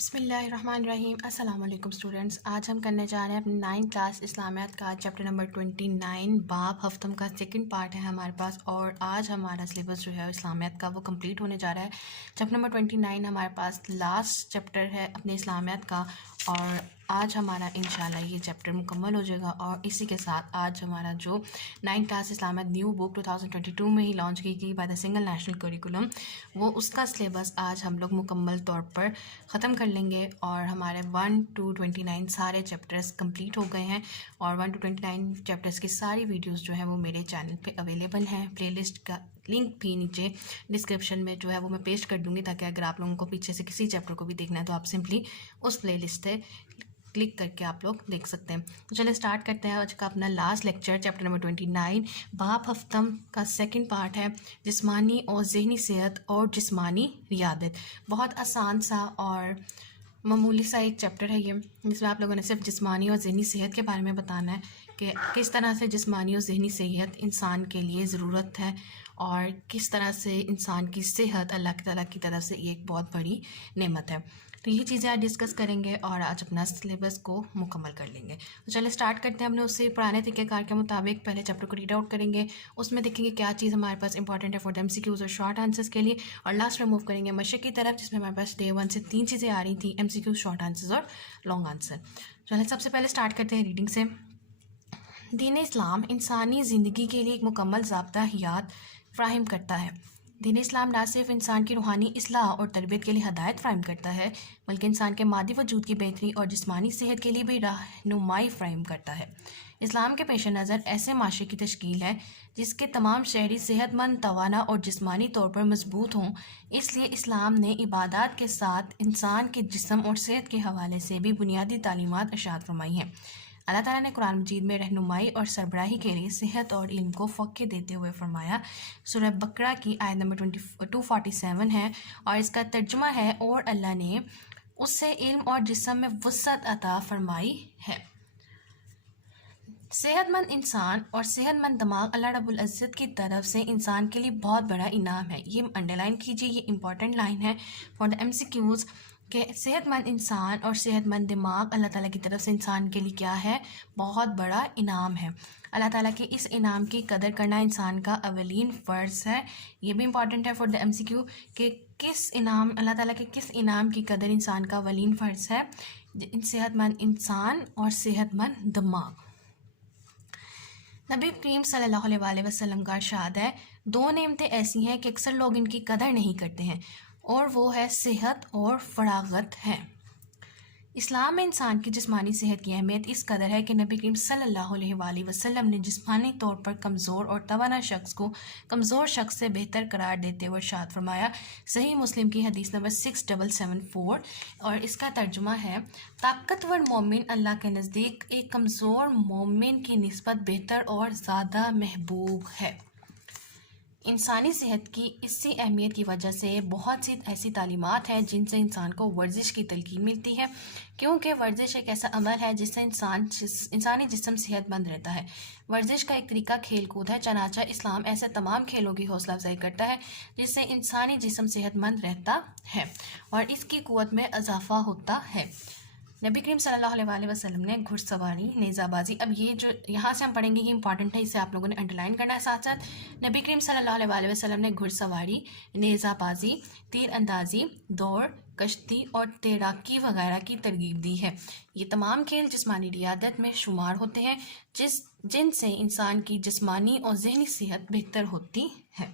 بسم اللہ الرحمن الرحیم۔ السلام علیکم اسٹوڈنٹس، آج ہم کرنے جا رہے ہیں اپنے 9 کلاس اسلامیات کا چیپٹر نمبر 29 باب ہفتم کا سیکنڈ پارٹ ہے ہمارے پاس، اور آج ہمارا سلیبس جو ہے اسلامیات کا وہ کمپلیٹ ہونے جا رہا ہے۔ چیپٹر نمبر 29 ہمارے پاس لاسٹ چیپٹر ہے اپنے اسلامیات کا، اور آج ہمارا انشاءاللہ یہ چیپٹر مکمل ہو جائے گا۔ اور اسی کے ساتھ آج ہمارا جو 9 کلاس اسلامیات نیو بک 2022 میں ہی لانچ کی گئی by the single national curriculum, وہ اس کا سلیبس آج ہم لوگ مکمل طور پر ختم کر لیں گے، اور ہمارے 1 to 29 سارے چیپٹرز کمپلیٹ ہو گئے ہیں، اور 1 to 29 چیپٹرز کی ساری ویڈیوز جو ہیں وہ میرے چینل پہ اویلیبل ہیں۔ پلے لسٹ کا لنک بھی نیچے ڈسکرپشن میں جو ہے وہ میں پیسٹ کر دوں گی، تاکہ اگر آپ لوگوں کو پیچھے سے کسی چیپٹر کو بھی دیکھنا ہے تو آپ سمپلی اس پلے لسٹ سے کلک کر کے آپ لوگ دیکھ سکتے ہیں۔ تو چلیں اسٹارٹ کرتے ہیں آج کا اپنا لاسٹ لیکچر، چیپٹر نمبر 29 باب ہفتم کا سیکنڈ پارٹ ہے جسمانی اور ذہنی صحت اور جسمانی ریاضت۔ بہت آسان سا اور معمولی سا ایک چیپٹر ہے یہ، جس میں آپ لوگوں نے صرف جسمانی اور ذہنی صحت کے بارے میں بتانا ہے کہ کس طرح سے جسمانی اور ذہنی صحت انسان کے لیے ضرورت ہے، اور کس طرح سے انسان کی صحت اللہ تعالیٰ کی طرف سے ایک بہت بڑی نعمت ہے۔ تو یہ چیزیں آج ڈسکس کریں گے اور آج اپنا سلیبس کو مکمل کر لیں گے۔ تو چلے اسٹارٹ کرتے ہیں۔ ہم نے اس سے پرانے طریقہ کار کے مطابق پہلے چیپٹر کو ریڈ آؤٹ کریں گے، اس میں دیکھیں گے کیا چیز ہمارے پاس امپورٹنٹ ہے فار ایم سی کیوز اور شارٹ آنسرس کے لیے، اور لاسٹ میں موو کریں گے مشرق کی طرف، جس میں ہمارے پاس ڈے 1 سے 3 چیزیں آ رہی تھیں، M C Qs, short answers اور لانگ آنسر۔ چلیں سب سے پہلے اسٹارٹ کرتے ہیں ریڈنگ سے۔ دین اسلام انسانی زندگی کے لیے ایک مکمل ضابطہ حیات فراہم کرتا ہے۔ دین اسلام نہ صرف انسان کی روحانی اصلاح اور تربیت کے لیے ہدایت فراہم کرتا ہے، بلکہ انسان کے مادی وجود کی بہتری اور جسمانی صحت کے لیے بھی رہنمائی فراہم کرتا ہے۔ اسلام کے پیش نظر ایسے معاشرے کی تشکیل ہے جس کے تمام شہری صحت مند، توانا اور جسمانی طور پر مضبوط ہوں۔ اس لیے اسلام نے عبادات کے ساتھ انسان کے جسم اور صحت کے حوالے سے بھی بنیادی تعلیمات ارشاد فرمائی ہیں۔ اللہ تعالیٰ نے قرآن مجید میں رہنمائی اور سربراہی کے لیے صحت اور علم کو فوقیت دیتے ہوئے فرمایا۔ سورہ بقرہ کی آیت نمبر 247 ہے، اور اس کا ترجمہ ہے، اور اللہ نے اس سے علم اور جسم میں وسعت عطا فرمائی ہے۔ صحت مند انسان اور صحت مند دماغ اللہ رب العزت کی طرف سے انسان کے لیے بہت بڑا انعام ہے۔ یہ انڈر لائن کیجیے، یہ امپورٹنٹ لائن ہے for the M C Qs, کہ صحت مند انسان اور صحت مند دماغ اللہ تعالیٰ کی طرف سے انسان کے لیے کیا ہے؟ بہت بڑا انعام ہے۔ اللہ تعالیٰ کے اس انعام کی قدر کرنا انسان کا اولین فرض ہے۔ یہ بھی امپورٹنٹ ہے فار دا ایم سی کیو، کہ اللہ تعالیٰ کے کس انعام کی قدر انسان کا اولین فرض ہے؟ صحت مند انسان اور صحت مند دماغ۔ نبی کریم صلی اللہ علیہ وسلم کا ارشاد ہے، 2 نعمتیں ایسی ہیں کہ اکثر لوگ ان کی قدر نہیں کرتے ہیں، اور وہ ہے صحت اور فراغت ہے۔ اسلام میں انسان کی جسمانی صحت کی اہمیت اس قدر ہے کہ نبی کریم صلی اللہ علیہ وسلم نے جسمانی طور پر کمزور اور توانا شخص کو کمزور شخص سے بہتر قرار دیتے ہوئے ارشاد فرمایا۔ صحیح مسلم کی حدیث نمبر 6774، اور اس کا ترجمہ ہے، طاقتور مومن اللہ کے نزدیک ایک کمزور مومن کی نسبت بہتر اور زیادہ محبوب ہے۔ انسانی صحت کی اسی اہمیت کی وجہ سے بہت سی ایسی تعلیمات ہیں جن سے انسان کو ورزش کی تلقین ملتی ہے، کیونکہ ورزش ایک ایسا عمل ہے جس سے انسانی جسم صحت مند رہتا ہے۔ ورزش کا ایک طریقہ کھیل کود ہے، چنانچہ اسلام ایسے تمام کھیلوں کی حوصلہ افزائی کرتا ہے جس سے انسانی جسم صحت مند رہتا ہے اور اس کی قوت میں اضافہ ہوتا ہے۔ نبی کریم صلی اللہ علیہ وسلم نے گھڑ سواری، نیزہ بازی، اب یہ جو یہاں سے ہم پڑھیں گے یہ امپورٹنٹ ہے، اسے آپ لوگوں نے انڈرلائن کرنا ہے ساتھ ساتھ۔ نبی کریم صلی اللہ علیہ وسلم نے گھڑ سواری، نیزہ بازی، تیر اندازی، دوڑ، کشتی اور تیراکی وغیرہ کی ترغیب دی ہے۔ یہ تمام کھیل جسمانی ریاضت میں شمار ہوتے ہیں جن سے انسان کی جسمانی اور ذہنی صحت بہتر ہوتی ہے۔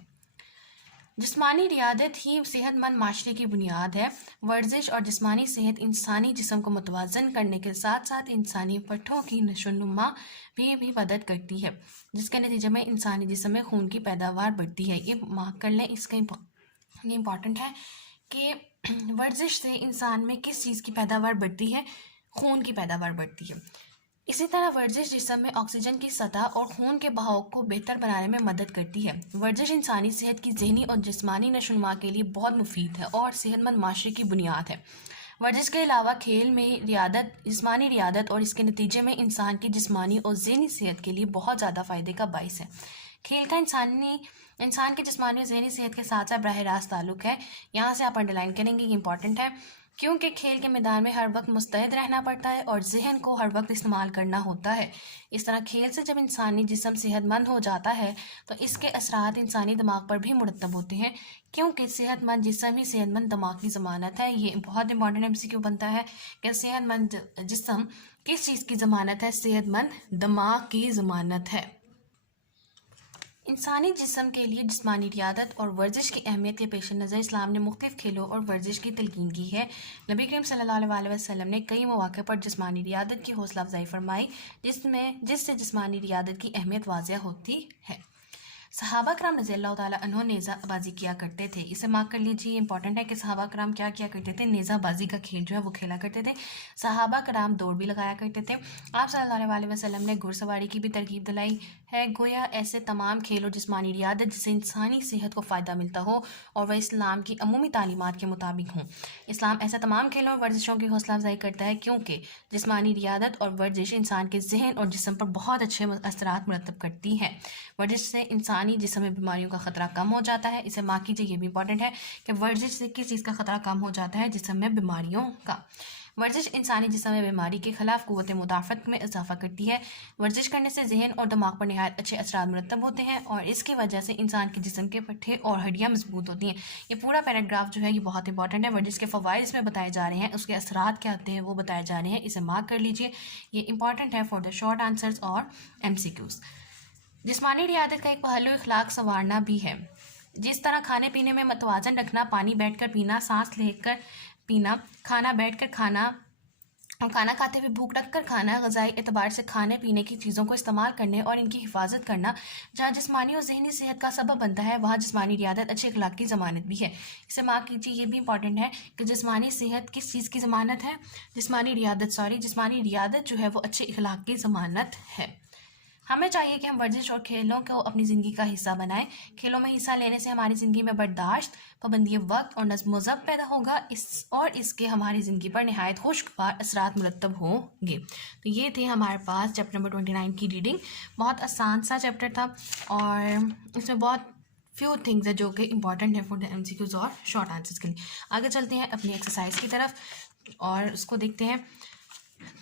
جسمانی ریاضت ہی صحت مند معاشرے کی بنیاد ہے۔ ورزش اور جسمانی صحت انسانی جسم کو متوازن کرنے کے ساتھ ساتھ انسانی پٹھوں کی نشو و نما بھی مدد کرتی ہے، جس کے نتیجے میں انسانی جسم میں خون کی پیداوار بڑھتی ہے۔ یہ مارک کر لیں، اس کا یہ امپورٹنٹ ہے کہ ورزش سے انسان میں کس چیز کی پیداوار بڑھتی ہے؟ خون کی پیداوار بڑھتی ہے۔ اسی طرح ورزش جسم میں آکسیجن کی سطح اور خون کے بہاؤ کو بہتر بنانے میں مدد کرتی ہے۔ ورزش انسانی صحت کی ذہنی اور جسمانی نشو و نما کے لیے بہت مفید ہے اور صحت مند معاشرے کی بنیاد ہے۔ ورزش کے علاوہ کھیل میں جسمانی ریاضت اور اس کے نتیجے میں انسان کی جسمانی اور ذہنی صحت کے لیے بہت زیادہ فائدے کا باعث ہے۔ کھیل کا انسان کی جسمانی اور ذہنی صحت کے ساتھ ساتھ براہ راست تعلق ہے، یہاں سے آپ انڈرلائن کریں گے، یہ امپورٹنٹ ہے۔ کیونکہ کھیل کے میدان میں ہر وقت مستعد رہنا پڑتا ہے اور ذہن کو ہر وقت استعمال کرنا ہوتا ہے۔ اس طرح کھیل سے جب انسانی جسم صحت مند ہو جاتا ہے تو اس کے اثرات انسانی دماغ پر بھی مرتب ہوتے ہیں، کیونکہ صحت مند جسم ہی صحت مند دماغ کی ضمانت ہے۔ یہ بہت امپورٹنٹ MCQ بنتا ہے کہ صحت مند جسم کس چیز کی ضمانت ہے؟ صحت مند دماغ کی ضمانت ہے۔ انسانی جسم کے لیے جسمانی ریاضت اور ورزش کی اہمیت کے پیش نظر اسلام نے مختلف کھیلوں اور ورزش کی تلقین کی ہے۔ نبی کریم صلی اللہ علیہ وسلم نے کئی مواقع پر جسمانی ریاضت کی حوصلہ افزائی فرمائی، جس سے جسمانی ریاضت کی اہمیت واضح ہوتی ہے۔ صحابہ کرام رضی اللہ تعالیٰ عنہ نیزہ بازی کیا کرتے تھے۔ اسے مارک کر لیجیے، امپورٹنٹ ہے کہ صحابہ کرام کیا کیا کرتے تھے؟ نیزہ بازی کا کھیل جو ہے وہ کھیلا کرتے تھے۔ صحابہ کرام دوڑ بھی لگایا کرتے تھے۔ آپ صلی اللہ علیہ وسلم نے گھڑ سواری کی بھی ترغیب دلائی ہے۔ گویا ایسے تمام کھیل اور جسمانی ریاضت جس سے انسانی صحت کو فائدہ ملتا ہو اور وہ اسلام کی عمومی تعلیمات کے مطابق ہوں۔ اسلام ایسے تمام کھیلوں اور ورزشوں کی حوصلہ افزائی کرتا ہے کیونکہ جسمانی ریاضت اور ورزش انسان کے ذہن اور جسم پر بہت اچھے اثرات مرتب کرتی ہے۔ ورزش سے انسانی جسم میں بیماریوں کا خطرہ کم ہو جاتا ہے۔ اسے مارک کیجیے، یہ بھی امپورٹنٹ ہے کہ ورزش سے کس چیز کا خطرہ کم ہو جاتا ہے؟ جسم میں بیماریوں کا۔ ورزش انسانی جسم میں بیماری کے خلاف قوت مدافعت میں اضافہ کرتی ہے۔ ورزش کرنے سے ذہن اور دماغ پر نہایت اچھے اثرات مرتب ہوتے ہیں اور اس کی وجہ سے انسان کے جسم کے پٹھے اور ہڈیاں مضبوط ہوتی ہیں۔ یہ پورا پیراگراف جو ہے یہ بہت امپورٹنٹ ہے۔ ورزش کے فوائد اس میں بتائے جا رہے ہیں، اس کے اثرات کیا ہوتے ہیں وہ بتائے جا رہے ہیں۔ اسے مارک کر لیجیے، یہ امپورٹنٹ ہے فار دا شارٹ آنسرز اور MCQs۔ جسمانی ریاضت کا ایک پہلو اخلاق سنوارنا بھی ہے۔ جس طرح کھانے پینے میں متوازن رکھنا، پانی بیٹھ کر پینا، سانس لے کر پینا، کھانا بیٹھ کر کھانا اور کھانا کھاتے ہوئے بھوک رکھ کر کھانا، غذائی اعتبار سے کھانے پینے کی چیزوں کو استعمال کرنے اور ان کی حفاظت کرنا جہاں جسمانی اور ذہنی صحت کا سبب بنتا ہے، وہاں جسمانی ریاضت اچھے اخلاق کی ضمانت بھی ہے۔ اسے مارک کیجیے، یہ بھی امپورٹنٹ ہے کہ جسمانی صحت کس چیز کی ضمانت ہے؟ جسمانی ریاضت جو ہے وہ اچھے اخلاق کی ضمانت ہے۔ ہمیں چاہیے کہ ہم ورزش اور کھیلوں کو اپنی زندگی کا حصہ بنائیں۔ کھیلوں میں حصہ لینے سے ہماری زندگی میں برداشت، پابندی وقت اور نظم و ضبط پیدا ہوگا، اس کے ہماری زندگی پر نہایت خوشگوار اثرات مرتب ہوں گے۔ تو یہ تھے ہمارے پاس چیپٹر نمبر 29 کی ریڈنگ۔ بہت آسان سا چیپٹر تھا اور اس میں بہت فیو تھنگز ہے جو کہ امپورٹنٹ ہے فار دا MCQs اور شارٹ آنسرز کے لیے۔ آگے چلتے ہیں اپنی ایکسرسائز کی طرف اور اس کو دیکھتے ہیں۔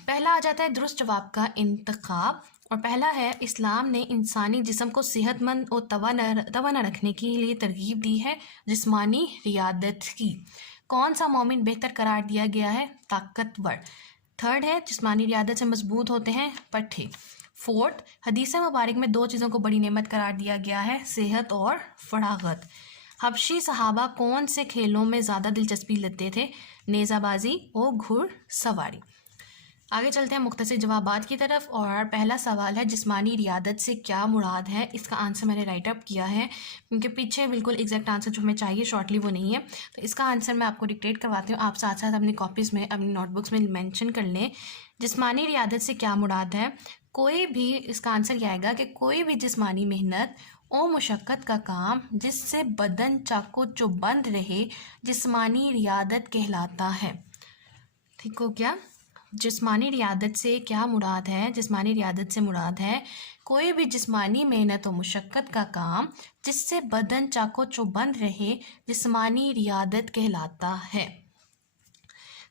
پہلا آ جاتا ہے درست جواب کا انتخاب، اور پہلا ہے اسلام نے انسانی جسم کو صحت مند اور توانا رکھنے کے لیے ترغیب دی ہے جسمانی ریاضت کی۔ کون سا مومن بہتر قرار دیا گیا ہے؟ طاقتور۔ تھرڈ ہے جسمانی ریاضت سے مضبوط ہوتے ہیں پٹھے۔ فورتھ، حدیث مبارک میں دو چیزوں کو بڑی نعمت قرار دیا گیا ہے، صحت اور فراغت۔ حبشی صحابہ کون سے کھیلوں میں زیادہ دلچسپی لیتے تھے؟ نیزہ بازی اور گھڑ سواری۔ آگے چلتے ہیں مختصر جوابات کی طرف، اور پہلا سوال ہے جسمانی ریاضت سے کیا مراد ہے؟ اس کا آنسر میں نے رائٹ اپ کیا ہے کیونکہ پیچھے بالکل ایگزیکٹ آنسر جو ہمیں چاہیے شارٹلی وہ نہیں ہے، تو اس کا آنسر میں آپ کو ڈکٹیٹ کرواتی ہوں، آپ ساتھ ساتھ اپنی کاپیز میں اپنی نوٹ بکس میں مینشن کر لیں۔ جسمانی ریاضت سے کیا مراد ہے؟ کوئی بھی، اس کا آنسر یہ آئے گا کہ کوئی بھی جسمانی محنت اور مشقت کا کام جس سے بدن چاق و چوبند رہے جسمانی ریاضت کہلاتا ہے۔ ٹھیک ہو کیا؟ جسمانی ریاضت سے کیا مراد ہے؟ جسمانی ریاضت سے مراد ہے کوئی بھی جسمانی محنت و مشقت کا کام جس سے بدن چاق و چوبند رہے جسمانی ریاضت کہلاتا ہے۔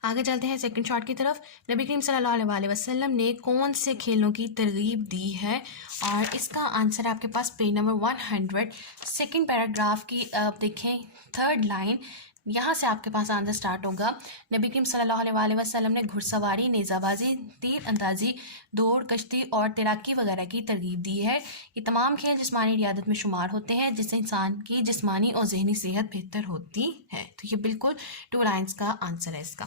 آگے چلتے ہیں سیکنڈ شارٹ کی طرف۔ نبی کریم صلی اللہ علیہ وسلم نے کون سے کھیلوں کی ترغیب دی ہے؟ اور اس کا آنسر آپ کے پاس پیج نمبر 100 سیکنڈ پیراگراف کی دیکھیں، تھرڈ لائن، یہاں سے آپ کے پاس آنسر سٹارٹ ہوگا۔ نبی کریم صلی اللہ علیہ وسلم نے گھڑ سواری، نیزہ بازی، تیر اندازی، دوڑ، کشتی اور تیراکی وغیرہ کی ترغیب دی ہے۔ یہ تمام کھیل جسمانی ریاضت میں شمار ہوتے ہیں جس سے انسان کی جسمانی اور ذہنی صحت بہتر ہوتی ہے۔ تو یہ بالکل 2 لائنز کا آنسر ہے اس کا۔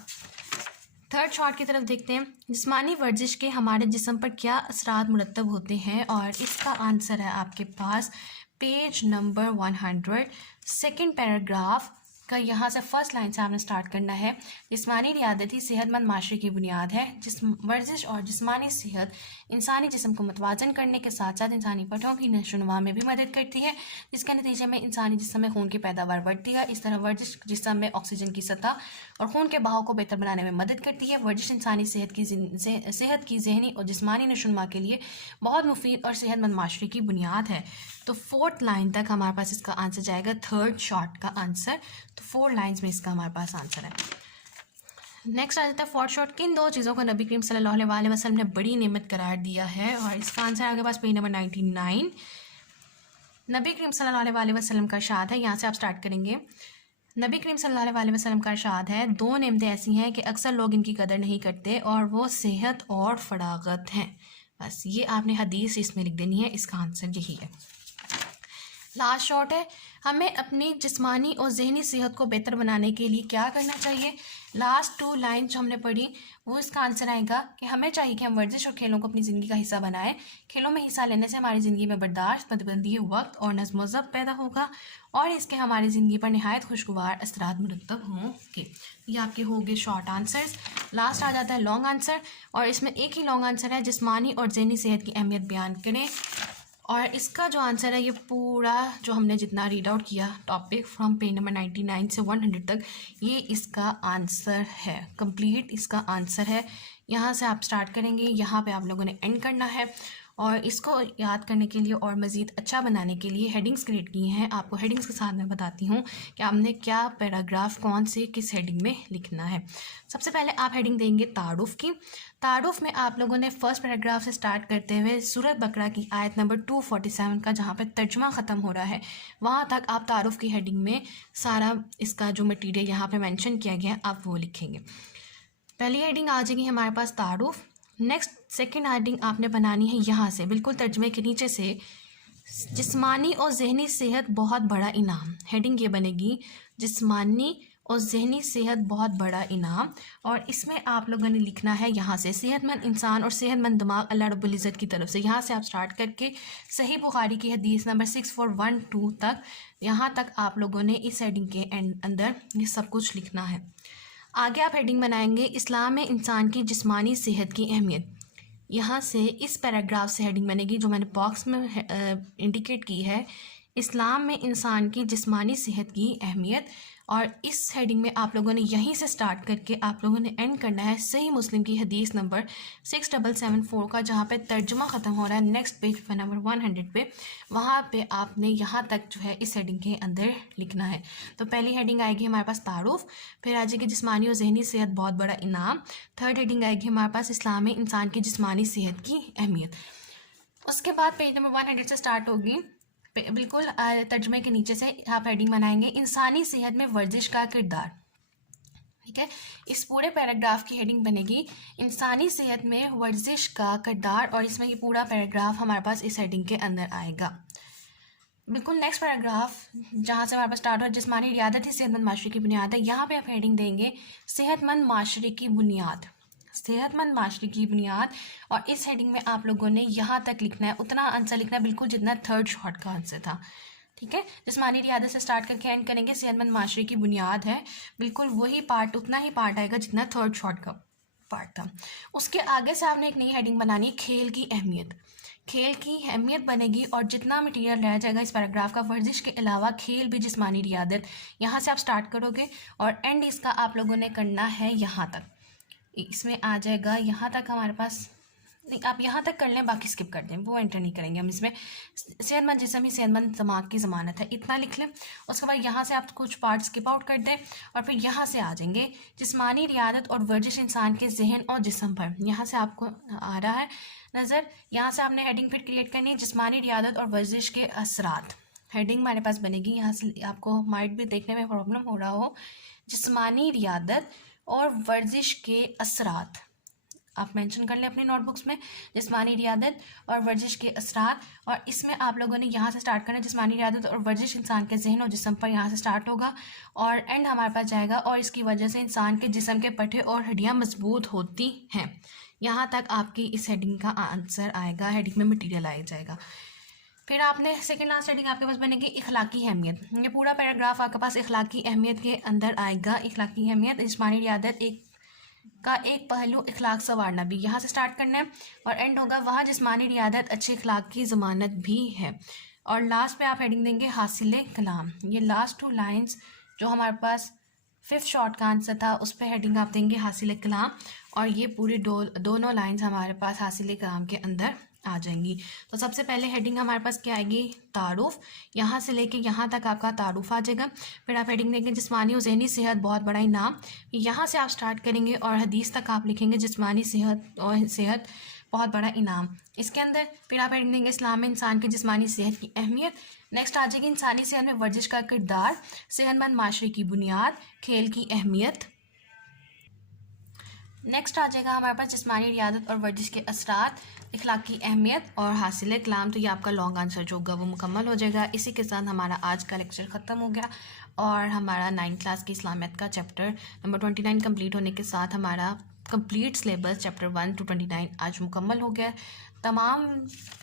تھرڈ شارٹ کی طرف دیکھتے ہیں، جسمانی ورزش کے ہمارے جسم پر کیا اثرات مرتب ہوتے ہیں؟ اور اس کا آنسر ہے آپ کے پاس پیج نمبر 100 سیکنڈ پیراگراف کا، یہاں سے فرسٹ لائن سے آپ نے سٹارٹ کرنا ہے۔ جسمانی ریاضت ہی صحت مند معاشرے کی بنیاد ہے۔ ورزش اور جسمانی صحت انسانی جسم کو متوازن کرنے کے ساتھ ساتھ انسانی پٹھوں کی نشو و نما میں بھی مدد کرتی ہے، جس کے نتیجے میں انسانی جسم میں خون کی پیداوار بڑھتی ہے۔ اس طرح ورزش جسم میں آکسیجن کی سطح اور خون کے بہاؤ کو بہتر بنانے میں مدد کرتی ہے۔ ورزش انسانی صحت کی ذہنی اور جسمانی نشو و نما کے لیے بہت مفید اور صحت مند معاشرے کی بنیاد ہے۔ تو 4 لائن تک ہمارے پاس اس کا آنسر جائے گا، تھرڈ شارٹ کا آنسر۔ تو 4 لائنز میں اس کا ہمارے پاس آنسر ہے۔ نیکسٹ آ جاتا ہے فورتھ شارٹ. کن دو چیزوں کو نبی کریم صلی اللہ علیہ وسلم نے بڑی نعمت قرار دیا ہے؟ اور اس کا آنسر آپ کے پاس پیج نمبر 99. نبی کریم صلی اللہ علیہ وسلم کا ارشاد ہے, یہاں سے آپ سٹارٹ کریں گے. نبی کریم صلی اللہ علیہ وسلم کا ارشاد ہے, دو نعمتیں ایسی ہیں کہ اکثر لوگ ان کی قدر نہیں کرتے, اور وہ صحت اور فراغت ہیں. بس یہ آپ نے حدیث اس میں لکھ دینی ہے, اس کا آنسر یہی ہے. لاسٹ شارٹ ہے, ہمیں اپنی جسمانی اور ذہنی صحت کو بہتر بنانے کے لیے کیا کرنا چاہیے؟ لاسٹ 2 لائن جو ہم نے پڑھی وہ اس کا آنسر آئے گا کہ ہمیں چاہیے کہ ہم ورزش اور کھیلوں کو اپنی زندگی کا حصہ بنائیں. کھیلوں میں حصہ لینے سے ہماری زندگی میں برداشت, پابندی وقت اور نظم و ضبط پیدا ہوگا, اور اس کے ہماری زندگی پر نہایت خوشگوار اثرات مرتب ہوں گے. یہ آپ کے ہو گئے شارٹ آنسرز. لاسٹ آ جاتا ہے لانگ آنسر, اور اس میں ایک ہی لانگ آنسر ہے, جسمانی اور ذہنی صحت کی اہمیت بیان کریں. اور اس کا جو آنسر ہے, یہ پورا جو ہم نے جتنا ریڈ آؤٹ کیا ٹاپک فرام پیج نمبر 99 سے 100 تک, یہ اس کا آنسر ہے, کمپلیٹ اس کا آنسر ہے. یہاں سے آپ سٹارٹ کریں گے, یہاں پہ آپ لوگوں نے اینڈ کرنا ہے. اور اس کو یاد کرنے کے لیے اور مزید اچھا بنانے کے لیے ہیڈنگز کریٹ کی ہیں. آپ کو ہیڈنگز کے ساتھ میں بتاتی ہوں کہ آپ نے کیا پیراگراف کون سے کس ہیڈنگ میں لکھنا ہے. سب سے پہلے آپ ہیڈنگ دیں گے تعارف کی. تعارف میں آپ لوگوں نے فرسٹ پیراگراف سے سٹارٹ کرتے ہوئے سورۃ بقرہ کی آیت نمبر 247 کا جہاں پہ ترجمہ ختم ہو رہا ہے وہاں تک آپ تعارف کی ہیڈنگ میں سارا اس کا جو مٹیریل یہاں پہ مینشن کیا گیا آپ وہ لکھیں گے. پہلی ہیڈنگ آ جائے گی ہمارے پاس تعارف. نیکسٹ سیکنڈ ہیڈنگ آپ نے بنانی ہے یہاں سے بالکل ترجمے کے نیچے سے, جسمانی اور ذہنی صحت بہت بڑا انعام. ہیڈنگ یہ بنے گی جسمانی اور ذہنی صحت بہت بڑا انعام, اور اس میں آپ لوگوں نے لکھنا ہے یہاں سے صحت مند انسان اور صحت مند دماغ اللہ رب العزت کی طرف سے. یہاں سے آپ سٹارٹ کر کے صحیح بخاری کی حدیث نمبر 6412 تک, یہاں تک آپ لوگوں نے اس ہیڈنگ کے اندر یہ سب کچھ لکھنا ہے. آگے آپ ہیڈنگ بنائیں گے اسلام میں انسان کی جسمانی صحت کی اہمیت. یہاں سے اس پیراگراف سے ہیڈنگ بنے گی جو میں نے باکس میں انڈیکیٹ کی ہے, اسلام میں انسان کی جسمانی صحت کی اہمیت. اور اس ہیڈنگ میں آپ لوگوں نے یہیں سے سٹارٹ کر کے آپ لوگوں نے اینڈ کرنا ہے صحیح مسلم کی حدیث نمبر 6774 کا جہاں پہ ترجمہ ختم ہو رہا ہے نیکسٹ پیج پہ نمبر 100 پہ, وہاں پہ آپ نے یہاں تک جو ہے اس ہیڈنگ کے اندر لکھنا ہے. تو پہلی ہیڈنگ آئے گی ہمارے پاس تعارف, پھر آ جائے گی جسمانی اور ذہنی صحت بہت بڑا انعام. تھرڈ ہیڈنگ آئے گی ہمارے پاس اسلام میں انسان کی جسمانی صحت کی اہمیت. اس کے بعد پیج نمبر 100 سے سٹارٹ ہوگی, بالکل ترجمے کے نیچے سے آپ ہیڈنگ بنائیں گے انسانی صحت میں ورزش کا کردار. ٹھیک ہے, اس پورے پیراگراف کی ہیڈنگ بنے گی انسانی صحت میں ورزش کا کردار, اور اس میں یہ پورا پیراگراف ہمارے پاس اس ہیڈنگ کے اندر آئے گا. بالکل نیکسٹ پیراگراف جہاں سے ہمارے پاس اسٹارٹ ہو, جسمانی ریاضت ہی صحت مند معاشرے کی بنیاد ہے. یہاں پہ آپ ہیڈنگ دیں گے صحت مند معاشرے کی بنیاد, صحت مند معاشرے کی بنیاد. اور اس ہیڈنگ میں آپ لوگوں نے یہاں تک لکھنا ہے, اتنا آنسر لکھنا ہے بالکل جتنا تھرڈ شارٹ کا آنسر تھا. ٹھیک ہے, جسمانی ریاضت سے سٹارٹ کر کے اینڈ کریں گے صحت مند معاشرے کی بنیاد ہے, بالکل وہی پارٹ اتنا ہی پارٹ آئے گا جتنا تھرڈ شارٹ کا پارٹ تھا. اس کے آگے سے آپ نے ایک نئی ہیڈنگ بنانی ہے کھیل کی اہمیت. کھیل کی اہمیت بنے گی, اور جتنا مٹیریل رہ جائے گا اس پیراگراف کا ورزش کے علاوہ کھیل بھی جسمانی ریاضت, یہاں سے آپ سٹارٹ کرو گے اور اینڈ اس کا آپ لوگوں نے کرنا ہے یہاں تک. اس میں آ جائے گا یہاں تک ہمارے پاس, نہیں آپ یہاں تک کر لیں باقی اسکپ کر دیں, وہ انٹر نہیں کریں گے ہم. اس میں صحت مند جسم ہی صحت مند دماغ کی ضمانت ہے, اتنا لکھ لیں. اس کے بعد یہاں سے آپ کچھ پارٹ اسکپ آؤٹ کر دیں, اور پھر یہاں سے آ جائیں گے جسمانی ریاضت اور ورزش انسان کے ذہن اور جسم پر. یہاں سے آپ کو آ رہا ہے نظر, یہاں سے آپ نے ہیڈنگ پھر کریٹ کرنی ہے جسمانی ریاضت اور ورزش کے اثرات. ہیڈنگ ہمارے پاس بنے گی, یہاں سے آپ کو مائٹ بھی دیکھنے میں پرابلم ہو رہا ہو, جسمانی ریاضت اور ورزش کے اثرات. آپ مینشن کر لیں اپنی نوٹ بکس میں جسمانی ریاضت اور ورزش کے اثرات. اور اس میں آپ لوگوں نے یہاں سے سٹارٹ کرنا ہے جسمانی ریاضت اور ورزش انسان کے ذہن اور جسم پر, یہاں سے سٹارٹ ہوگا اور اینڈ ہمارے پاس جائے گا اور اس کی وجہ سے انسان کے جسم کے پٹھے اور ہڈیاں مضبوط ہوتی ہیں. یہاں تک آپ کی اس ہیڈنگ کا آنسر آئے گا, ہیڈنگ میں مٹیریل آیا جائے گا. پھر آپ نے سیکنڈ لاسٹ ہیڈنگ آپ کے پاس بنے گی اخلاقی اہمیت. یہ پورا پیراگراف آپ کے پاس اخلاقی اہمیت کے اندر آئے گا. اخلاقی اہمیت جسمانی ریاضت کا ایک پہلو اخلاق سنوارنا بھی, یہاں سے سٹارٹ کرنا ہے اور اینڈ ہوگا وہاں جسمانی ریاضت اچھے اخلاق کی ضمانت بھی ہے. اور لاسٹ پہ آپ ہیڈنگ دیں گے حاصل کلام. یہ لاسٹ 2 لائنز جو ہمارے پاس 5th شارٹ کا آنسر تھا اس پہ ہیڈنگ آپ دیں گے حاصل کلام, اور یہ پوری دونوں لائنز ہمارے پاس حاصل کلام کے اندر آ جائیں گی. تو سب سے پہلے ہیڈنگ ہمارے پاس کیا آئے گی؟ تعارف. یہاں سے لے کے یہاں تک آپ کا تعارف آ جائے گا. پھر آپ ہیڈنگ دیں گے جسمانی و ذہنی صحت بہت بڑا انعام. یہاں سے آپ سٹارٹ کریں گے اور حدیث تک آپ لکھیں گے جسمانی صحت اور صحت بہت بڑا انعام. اس کے اندر پھر آپ ہیڈنگ دیں گے اسلام میں انسان کی جسمانی صحت کی اہمیت. نیکسٹ آ جائے گی انسانی صحت میں ورزش کا کردار، صحت مند معاشرے کی بنیاد، کھیل کی اہمیت. نیکسٹ آ جائے گا ہمارے پاس جسمانی ریاضت اور ورزش کے اثرات، اخلاقی اہمیت اور حاصل کلام. تو یہ آپ کا لانگ آنسر جو ہوگا وہ مکمل ہو جائے گا. اسی کے ساتھ ہمارا آج کا لیکچر ختم ہو گیا اور ہمارا 9 کلاس کی اسلامیات کا چیپٹر نمبر 29 کمپلیٹ ہونے کے ساتھ ہمارا کمپلیٹ سلیبس چیپٹر 1 to 29 آج مکمل ہو گیا. تمام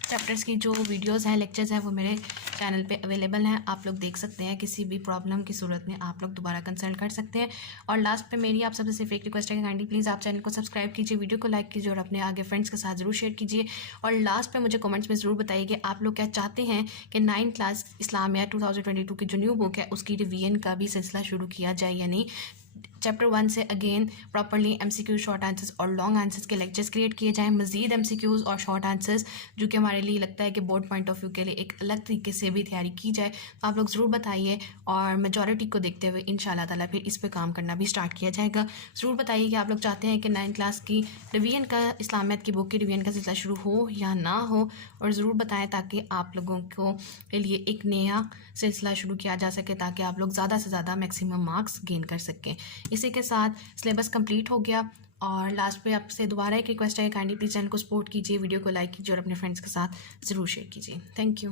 چیپٹرس کی جو ویڈیوز ہیں، لیکچرز ہیں، وہ میرے چینل پہ اویلیبل ہیں. آپ لوگ دیکھ سکتے ہیں. کسی بھی پرابلم کی صورت میں آپ لوگ دوبارہ کنسلٹ کر سکتے ہیں. اور لاسٹ پہ میری آپ سب سے صرف ایک ریکویسٹ ہے کہ کائنڈلی پلیز آپ چینل کو سبسکرائب کیجیے، ویڈیو کو لائک کیجیے اور اپنے آگے فرینڈس کے ساتھ ضرور شیئر کیجیے. اور لاسٹ پہ مجھے کمنٹس میں ضرور بتائیے کہ آپ لوگ کیا چاہتے ہیں کہ 9 کلاس اسلامیات 2022 کی جو نیو بک ہے اس کی ریویژن کا بھی سلسلہ شروع کیا جائے یا نہیں. چیپٹر 1 سے again properly M C Qs, short answers اور لانگ آنسرز کے لیکچرز کریٹ کیے جائیں. مزید ایم سی کیوز اور شارٹ آنسرز جو کہ ہمارے لیے لگتا ہے کہ بورڈ پوائنٹ آف ویو کے لیے ایک الگ طریقے سے بھی تیاری کی جائے. تو آپ لوگ ضرور بتائیے اور میجورٹی کو دیکھتے ہوئے ان شاء اللہ تعالیٰ پھر اس پہ کام کرنا بھی اسٹارٹ کیا جائے گا. ضرور بتائیے کہ آپ لوگ چاہتے ہیں کہ 9 کلاس کی ریویژن کا، اسلامیات کی بک کی ریویژن کا سلسلہ شروع ہو یا نہ ہو. اور ضرور بتائیں تاکہ آپ لوگوں کو کے لیے ایک نیا سلسلہ شروع کیا جا سکے تاکہ آپ لوگ زیادہ سے زیادہ میکسیمم مارکس گین کر سکیں. اسی کے ساتھ سلیبس کمپلیٹ ہو گیا. اور لاسٹ پہ آپ سے دوبارہ ایک ریکویسٹ ہے کہ کائنڈلی پلیز چینل کو سپورٹ کیجیے، ویڈیو کو لائک کیجیے اور اپنے فرینڈس کے ساتھ ضرور شیئر کیجیے. Thank you.